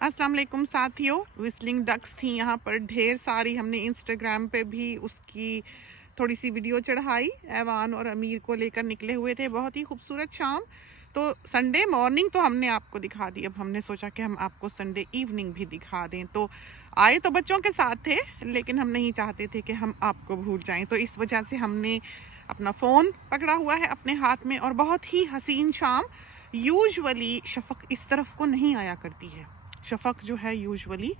अस्सलाम वालेकुम साथियों, विस्लिंग डक्स थी यहाँ पर ढेर सारी। हमने इंस्टाग्राम पे भी उसकी थोड़ी सी वीडियो चढ़ाई। ऐवान और अमीर को लेकर निकले हुए थे, बहुत ही खूबसूरत शाम। तो संडे मॉर्निंग तो हमने आपको दिखा दी, अब हमने सोचा कि हम आपको संडे इवनिंग भी दिखा दें। तो आए तो बच्चों के साथ थे, लेकिन हम नहीं चाहते थे कि हम आपको भूल जाएं, तो इस वजह से हमने अपना फ़ोन पकड़ा हुआ है अपने हाथ में। और बहुत ही हसीन शाम। यूजुअली शफ़क़ इस तरफ को नहीं आया करती है, शफ़क़ जो है यूजुअली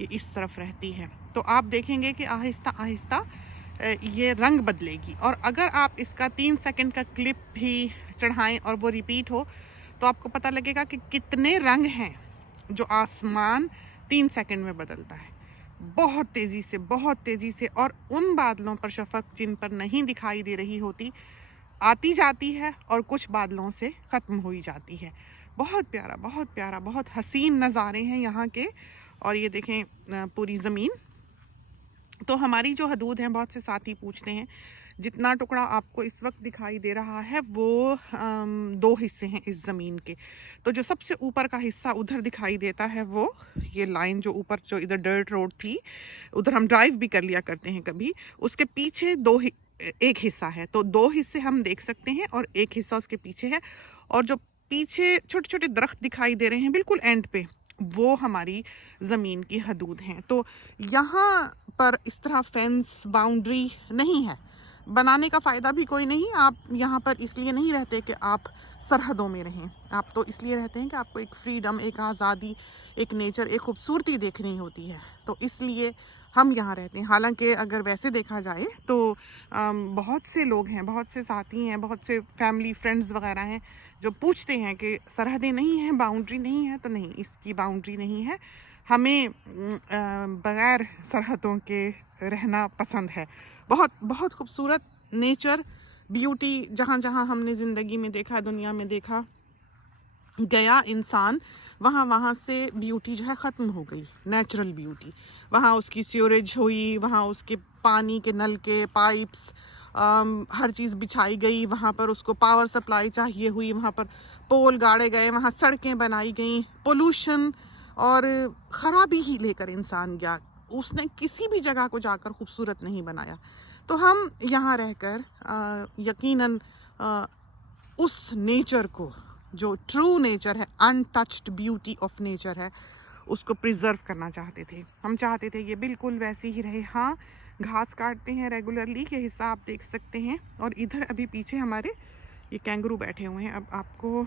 ये इस तरफ रहती है। तो आप देखेंगे कि आहिस्ता आहिस्ता ये रंग बदलेगी। और अगर आप इसका 3 सेकंड का क्लिप भी चढ़ाएं और वो रिपीट हो, तो आपको पता लगेगा कि कितने रंग हैं जो आसमान 3 सेकंड में बदलता है, बहुत तेज़ी से, बहुत तेज़ी से। और उन बादलों पर शफ़क़ जिन पर नहीं दिखाई दे रही होती, आती जाती है और कुछ बादलों से ख़त्म हुई जाती है। बहुत प्यारा, बहुत प्यारा, बहुत हसीन नज़ारे हैं यहाँ के। और ये देखें पूरी ज़मीन। तो हमारी जो हदूद हैं, बहुत से साथी पूछते हैं, जितना टुकड़ा आपको इस वक्त दिखाई दे रहा है वो 2 हिस्से हैं इस ज़मीन के। तो जो सबसे ऊपर का हिस्सा उधर दिखाई देता है, वो ये लाइन जो ऊपर, जो इधर डर्ट रोड थी, उधर हम ड्राइव भी कर लिया करते हैं कभी, उसके पीछे एक हिस्सा है। तो 2 हिस्से हम देख सकते हैं और एक हिस्सा उसके पीछे है। और जो पीछे छोटे छोटे दरख्त दिखाई दे रहे हैं बिल्कुल एंड पे, वो हमारी ज़मीन की हदूद हैं। तो यहाँ पर इस तरह फेंस बाउंड्री नहीं है, बनाने का फ़ायदा भी कोई नहीं। आप यहाँ पर इसलिए नहीं रहते कि आप सरहदों में रहें, आप तो इसलिए रहते हैं कि आपको एक फ्रीडम, एक आज़ादी, एक नेचर, एक खूबसूरती देखनी होती है। तो इसलिए हम यहाँ रहते हैं। हालांकि अगर वैसे देखा जाए तो बहुत से लोग हैं, बहुत से साथी हैं, बहुत से फैमिली फ्रेंड्स वगैरह हैं जो पूछते हैं कि सरहदें नहीं हैं, बाउंड्री नहीं है। तो नहीं, इसकी बाउंड्री नहीं है। हमें बग़ैर सरहदों के रहना पसंद है। बहुत बहुत खूबसूरत नेचर, ब्यूटी, जहाँ जहाँ हमने ज़िंदगी में देखा, दुनिया में देखा गया इंसान, वहाँ वहाँ से ब्यूटी जो है ख़त्म हो गई, नेचुरल ब्यूटी। वहाँ उसकी सीवरेज हुई, वहाँ उसके पानी के नल के पाइप्स, हर चीज़ बिछाई गई, वहाँ पर उसको पावर सप्लाई चाहिए हुई, वहाँ पर पोल गाड़े गए, वहाँ सड़कें बनाई गई। पोल्यूशन और ख़राबी ही लेकर इंसान गया, उसने किसी भी जगह को जाकर खूबसूरत नहीं बनाया। तो हम यहाँ रहकर यकीनन उस नेचर को, जो ट्रू नेचर है, अनटच्ड ब्यूटी ऑफ नेचर है, उसको प्रिजर्व करना चाहते थे। हम चाहते थे ये बिल्कुल वैसे ही रहे। हाँ, घास काटते हैं रेगुलरली, ये हिस्सा आप देख सकते हैं। और इधर अभी पीछे हमारे ये कैंगरू बैठे हुए हैं। अब आपको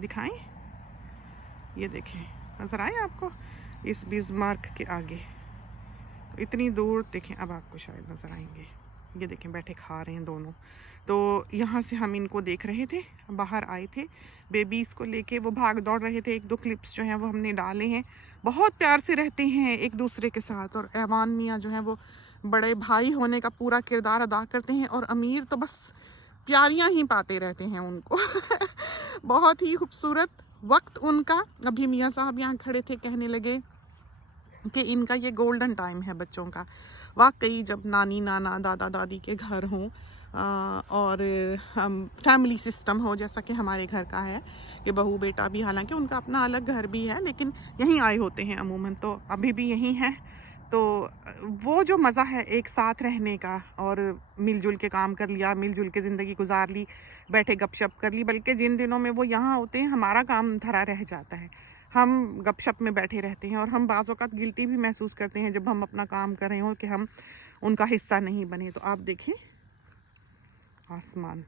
दिखाएं, ये देखें, नज़र आए आपको इस बिस्मार्क के आगे, तो इतनी दूर देखें, अब आपको शायद नज़र आएंगे। ये देखें, बैठे खा रहे हैं दोनों। तो यहाँ से हम इनको देख रहे थे, बाहर आए थे बेबीज़ को लेके, वो भाग दौड़ रहे थे। 1-2 क्लिप्स जो हैं वो हमने डाले हैं। बहुत प्यार से रहते हैं एक दूसरे के साथ। और ऐवान मियाँ जो हैं वो बड़े भाई होने का पूरा किरदार अदा करते हैं। और अमीर तो बस प्यारियाँ ही पाते रहते हैं उनको। बहुत ही खूबसूरत वक्त उनका। अभी मियाँ साहब यहाँ खड़े थे, कहने लगे कि इनका ये गोल्डन टाइम है बच्चों का। वाकई जब नानी नाना दादा दादी के घर हों और हम फैमिली सिस्टम हो, जैसा कि हमारे घर का है कि बहू बेटा भी, हालांकि उनका अपना अलग घर भी है, लेकिन यहीं आए होते हैं अमूमन, तो अभी भी यहीं हैं। तो वो जो मज़ा है एक साथ रहने का, और मिलजुल के काम कर लिया, मिलजुल के ज़िंदगी गुजार ली, बैठे गपशप कर ली। बल्कि जिन दिनों में वो यहाँ होते हैं, हमारा काम धरा रह जाता है, हम गपशप में बैठे रहते हैं। और हम बाज़ औक़ात गिल्टी भी महसूस करते हैं जब हम अपना काम कर रहे हों कि हम उनका हिस्सा नहीं बने। तो आप देखें आसमान।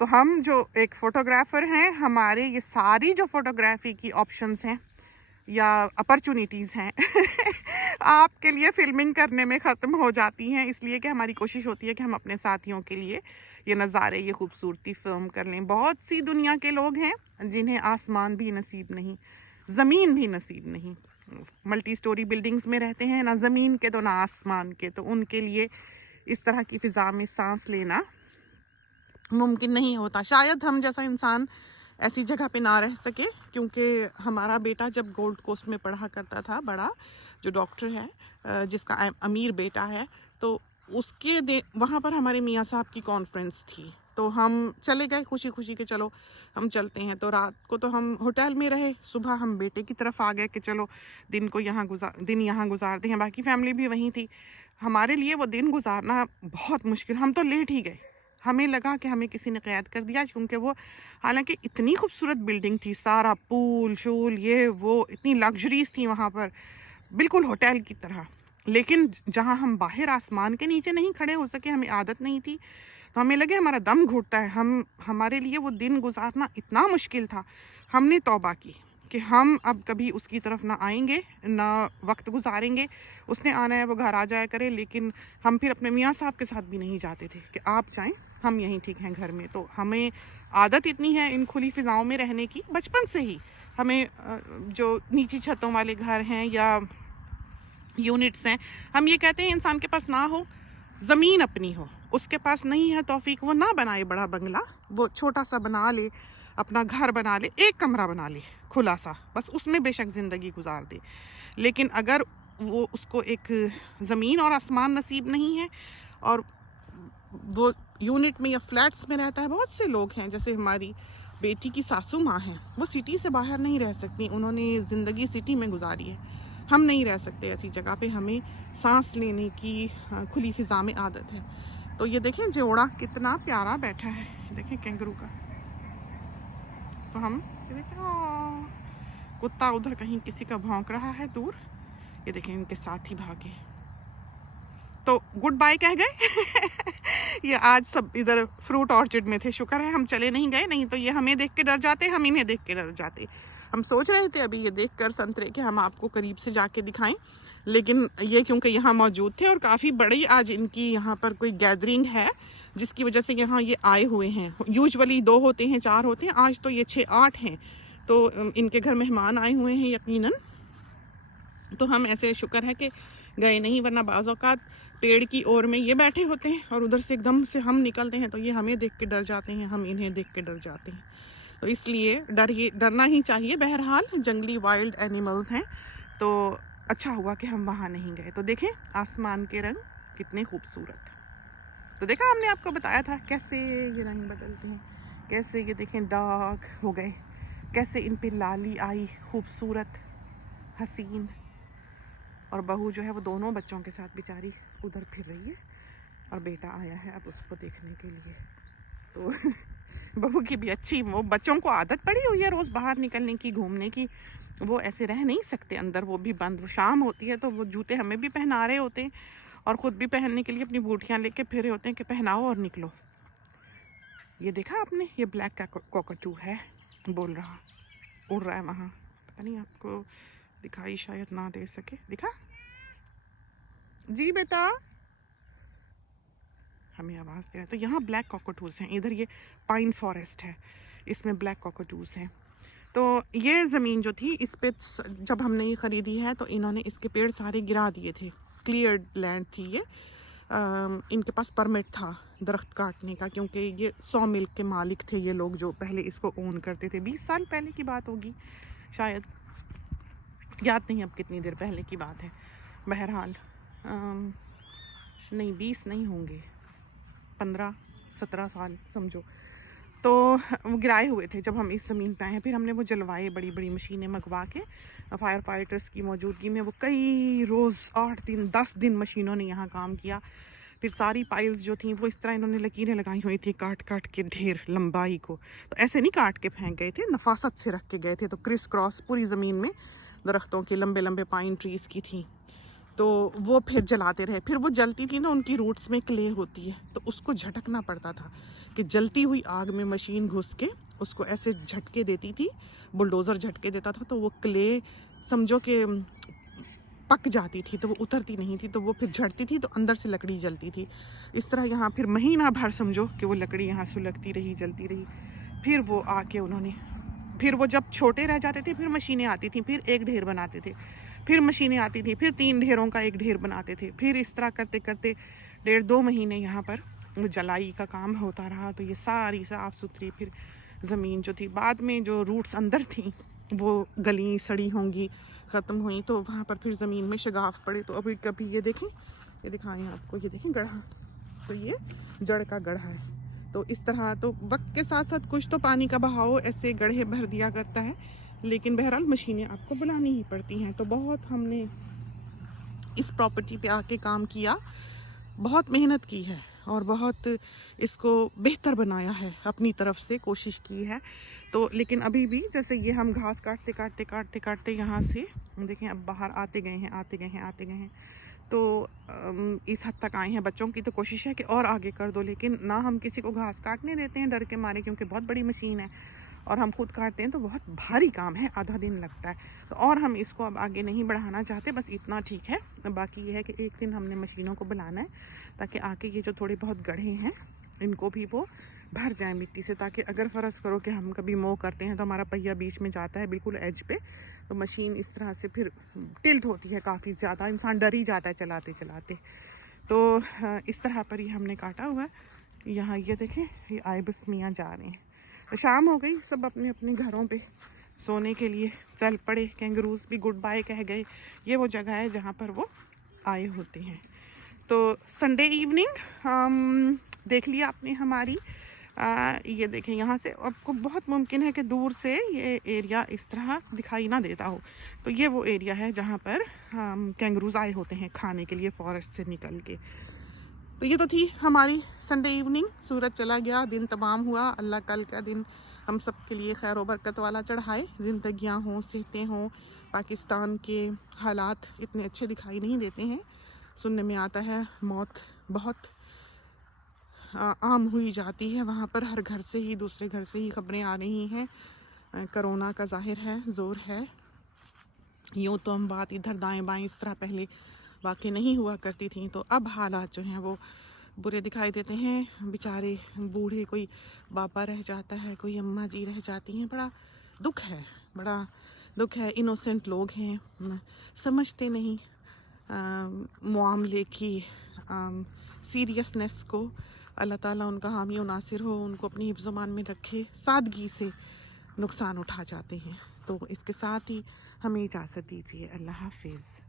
तो हम जो एक फ़ोटोग्राफ़र हैं, हमारे ये सारी जो फ़ोटोग्राफ़ी की ऑप्शंस हैं या अपॉर्चुनिटीज़ हैं आपके लिए फ़िल्मिंग करने में ख़त्म हो जाती हैं, इसलिए कि हमारी कोशिश होती है कि हम अपने साथियों के लिए ये नज़ारे, ये खूबसूरती फ़िल्म कर लें। बहुत सी दुनिया के लोग हैं जिन्हें आसमान भी नसीब नहीं, ज़मीन भी नसीब नहीं। मल्टी स्टोरी बिल्डिंग्स में रहते हैं, ना ज़मीन के तो ना आसमान के। तो उनके लिए इस तरह की फ़िज़ा में सांस लेना मुमकिन नहीं होता। शायद हम जैसा इंसान ऐसी जगह पे ना रह सके, क्योंकि हमारा बेटा जब गोल्ड कोस्ट में पढ़ा करता था, बड़ा जो डॉक्टर है जिसका अमीर बेटा है, तो उसके वहाँ पर हमारे मियाँ साहब की कॉन्फ्रेंस थी। तो हम चले गए खुशी खुशी के चलो हम चलते हैं। तो रात को तो हम होटल में रहे, सुबह हम बेटे की तरफ आ गए कि चलो दिन यहाँ गुजारते हैं। बाकी फैमिली भी वहीं थी। हमारे लिए वो दिन गुजारना बहुत मुश्किल, हम तो लेट ही गए। हमें लगा कि हमें किसी ने क़ैद कर दिया, क्योंकि वो हालांकि इतनी खूबसूरत बिल्डिंग थी, सारा पूल शूल ये वो, इतनी लग्जरीज थी वहाँ पर, बिल्कुल होटल की तरह। लेकिन जहाँ हम बाहर आसमान के नीचे नहीं खड़े हो सके, हमें आदत नहीं थी, तो हमें लगे हमारा दम घुटता है। हमारे लिए वो दिन गुजारना इतना मुश्किल था। हमने तौबा की कि हम अब कभी उसकी तरफ ना आएंगे, ना वक्त गुजारेंगे। उसने आना है वो घर आ जाया करे, लेकिन हम फिर अपने मियाँ साहब के साथ भी नहीं जाते थे कि आप जाएं, हम यहीं ठीक हैं घर में। तो हमें आदत इतनी है इन खुली फिजाओं में रहने की, बचपन से ही हमें जो नीची छतों वाले घर हैं या यूनिट्स हैं, हम ये कहते हैं इंसान के पास ना हो, ज़मीन अपनी हो, उसके पास नहीं है तौफीक, वो ना बनाए बड़ा बंगला, वो छोटा सा बना ले, अपना घर बना ले, एक कमरा बना ले खुला सा, बस उसमें बेशक ज़िंदगी गुजार दे। लेकिन अगर वो उसको एक ज़मीन और आसमान नसीब नहीं है और वो यूनिट में या फ्लैट्स में रहता है, बहुत से लोग हैं जैसे हमारी बेटी की सासू माँ हैं, वो सिटी से बाहर नहीं रह सकती, उन्होंने ज़िंदगी सिटी में गुजारी है। हम नहीं रह सकते ऐसी जगह पे, हमें सांस लेने की खुली फिज़ा में आदत है। तो ये देखें जोड़ा कितना प्यारा बैठा है, देखें कैंगरू का। तो हम ये देखें, कुत्ता उधर कहीं किसी का भौंक रहा है दूर, ये देखें इनके साथ ही भागे। तो गुड बाय कह गए ये आज सब इधर फ्रूट ऑर्चर्ड में थे, शुक्र है हम चले नहीं गए, नहीं तो ये हमें देख के डर जाते, हम इन्हें देख के डर जाते। हम सोच रहे थे अभी ये देखकर संतरे कि हम आपको करीब से जाके दिखाएं, लेकिन ये क्योंकि यहाँ मौजूद थे और काफ़ी बड़ी आज इनकी यहाँ पर कोई गैदरिंग है, जिसकी वजह से यहाँ ये आए हुए हैं। यूजुअली 2 होते हैं, 4 होते हैं, आज तो ये 6-8 हैं। तो इनके घर मेहमान आए हुए हैं यकीनन। तो हम ऐसे शुक्र है कि गए नहीं, वरना बाज़ औक़ात पेड़ की ओर में ये बैठे होते हैं और उधर से एकदम से हम निकलते हैं तो ये हमें देख के डर जाते हैं, हम इन्हें देख के डर जाते हैं। तो इसलिए डरना ही चाहिए। बहरहाल जंगली वाइल्ड एनिमल्स हैं, तो अच्छा हुआ कि हम वहाँ नहीं गए। तो देखें आसमान के रंग कितने खूबसूरत। तो देखा हमने आपको बताया था कैसे ये रंग बदलते हैं, कैसे ये देखें डार्क हो गए, कैसे इन पे लाली आई खूबसूरत हसीन। और बहू जो है वो दोनों बच्चों के साथ बेचारी उधर फिर रही है और बेटा आया है अब उसको देखने के लिए। तो बहू की भी अच्छी, वो बच्चों को आदत पड़ी हुई है रोज़ बाहर निकलने की, घूमने की, वो ऐसे रह नहीं सकते अंदर, वो भी बंद। वो शाम होती है तो वो जूते हमें भी पहना रहे होते हैं और ख़ुद भी पहनने के लिए अपनी बूटियाँ लेके फिर रहे होते हैं कि पहनाओ और निकलो। ये देखा आपने, ये ब्लैक कॉकटू है, बोल रहा, उड़ रहा है वहाँ, पता नहीं आपको दिखाई शायद ना दे सके, दिखा जी बेटा, हमें आवाज़ दे रहा है। तो यहाँ ब्लैक कॉकटूज़ हैं, इधर ये पाइन फॉरेस्ट है, इसमें ब्लैक कॉकटूज़ हैं। तो ये ज़मीन जो थी इस पे जब हमने ये ख़रीदी है तो इन्होंने इसके पेड़ सारे गिरा दिए थे, क्लियर्ड लैंड थी ये। इनके पास परमिट था दरख्त काटने का, क्योंकि ये 100 मिल के मालिक थे ये लोग जो पहले इसको ओन करते थे। 20 साल पहले की बात होगी शायद, याद नहीं अब कितनी देर पहले की बात है। बहरहाल नहीं 20 नहीं होंगे, 15-17 साल समझो। तो वो गिराए हुए थे जब हम इस ज़मीन पे आए हैं। फिर हमने वो जलवाए, बड़ी बड़ी मशीनें मंगवा के फायर फाइटर्स की मौजूदगी में, वो कई रोज़ 8 दिन 10 दिन मशीनों ने यहाँ काम किया। फिर सारी पाइल्स जो थी वो इस तरह इन्होंने लकीरें लगाई हुई थी काट काट के ढेर लंबाई को, तो ऐसे नहीं काट के फेंक गए थे, नफासत से रख के गए थे। तो क्रिस क्रॉस पूरी ज़मीन में दरख्तों के लंबे लंबे पाइन ट्रीज़ की थी, तो वो फिर जलाते रहे। फिर वो जलती थी ना, उनकी रूट्स में क्ले होती है, तो उसको झटकना पड़ता था कि जलती हुई आग में मशीन घुस के उसको ऐसे झटके देती थी, बुलडोज़र झटके देता था, तो वो क्ले समझो कि पक जाती थी, तो वो उतरती नहीं थी, तो वो फिर झड़ती थी, तो अंदर से लकड़ी जलती थी। इस तरह यहाँ फिर महीना भर समझो कि वो लकड़ी यहाँ सुलगती रही, जलती रही। फिर वो आके उन्होंने, फिर वो जब छोटे रह जाते थे फिर मशीनें आती थी, फिर एक ढेर बनाते थे, फिर मशीनें आती थी, फिर 3 ढेरों का एक ढेर बनाते थे। फिर इस तरह करते करते 1.5-2 महीने यहाँ पर वो जलाई का काम होता रहा। तो ये सारी साफ़ सुथरी फिर ज़मीन जो थी, बाद में जो रूट्स अंदर थी वो गली सड़ी होंगी, ख़त्म हुई, तो वहाँ पर फिर ज़मीन में शगाफ पड़े। तो अभी कभी ये देखें, ये दिखाएं आपको, ये देखें गढ़ा, तो ये जड़ का गढ़ा है, तो इस तरह तो वक्त के साथ साथ कुछ तो पानी का बहाव ऐसे गड्ढे भर दिया करता है, लेकिन बहरहाल मशीनें आपको बुलानी ही पड़ती हैं। तो बहुत हमने इस प्रॉपर्टी पे आके काम किया, बहुत मेहनत की है और बहुत इसको बेहतर बनाया है, अपनी तरफ से कोशिश की है। तो लेकिन अभी भी जैसे ये हम घास काटते काटते काटते काटते यहाँ से देखें अब बाहर आते गए हैं आते गए हैं आते गए हैं, तो इस हद तक आए हैं। बच्चों की तो कोशिश है कि और आगे कर दो, लेकिन ना हम किसी को घास काटने देते हैं डर के मारे, क्योंकि बहुत बड़ी मशीन है और हम खुद काटते हैं तो बहुत भारी काम है, आधा दिन लगता है। तो और हम इसको अब आगे नहीं बढ़ाना चाहते, बस इतना ठीक है। बाकी ये है कि एक दिन हमने मशीनों को बुलाना है ताकि आके ये जो थोड़े बहुत गड्ढे हैं इनको भी वो भर जाए मिट्टी से, ताकि अगर फ़र्ज़ करो कि हम कभी मोह करते हैं तो हमारा पहिया बीच में जाता है बिल्कुल एज पे, तो मशीन इस तरह से फिर टिल्ट होती है काफ़ी ज़्यादा, इंसान डर ही जाता है चलाते चलाते। तो इस तरह पर ही हमने काटा हुआ है। यहाँ ये देखें, ये आइबस मियाँ जा रहे हैं। तो शाम हो गई, सब अपने अपने घरों पे सोने के लिए चल पड़े। कैंगरूज भी गुड बाय कह गए। ये वो जगह है जहाँ पर वो आए होते हैं। तो संडे इवनिंग देख लिया आपने हमारी ये देखें, यहाँ से आपको बहुत मुमकिन है कि दूर से ये एरिया इस तरह दिखाई ना देता हो। तो ये वो एरिया है जहाँ पर कैंगरूज आए होते हैं खाने के लिए फॉरेस्ट से निकल के। तो ये तो थी हमारी संडे इवनिंग। सूरज चला गया, दिन तमाम हुआ। अल्लाह कल का दिन हम सब के लिए खैर व बरकत वाला चढ़ाए। ज़िंदगियाँ हों, सेहतें हों। पाकिस्तान के हालात इतने अच्छे दिखाई नहीं देते हैं। सुनने में आता है मौत बहुत आम हुई जाती है वहाँ पर, हर घर से ही दूसरे घर से ही खबरें आ रही हैं। कोरोना का ज़ाहिर है ज़ोर है। यूँ तो हम बात इधर दाएं बाएं इस तरह पहले वाकई नहीं हुआ करती थी, तो अब हालात जो हैं वो बुरे दिखाई देते हैं। बेचारे बूढ़े, कोई बाबा रह जाता है, कोई अम्मा जी रह जाती हैं। बड़ा दुख है, बड़ा दुख है। इनोसेंट लोग हैं, समझते नहीं मामले की सीरियसनेस को। अल्लाह ताला उनका हामी व नासिर हो, उनको अपनी हिफ्ज़-ओ-मान में रखे। सादगी से नुकसान उठा जाते हैं। तो इसके साथ ही हमें इजाज़त दीजिए। अल्लाह हाफिज़।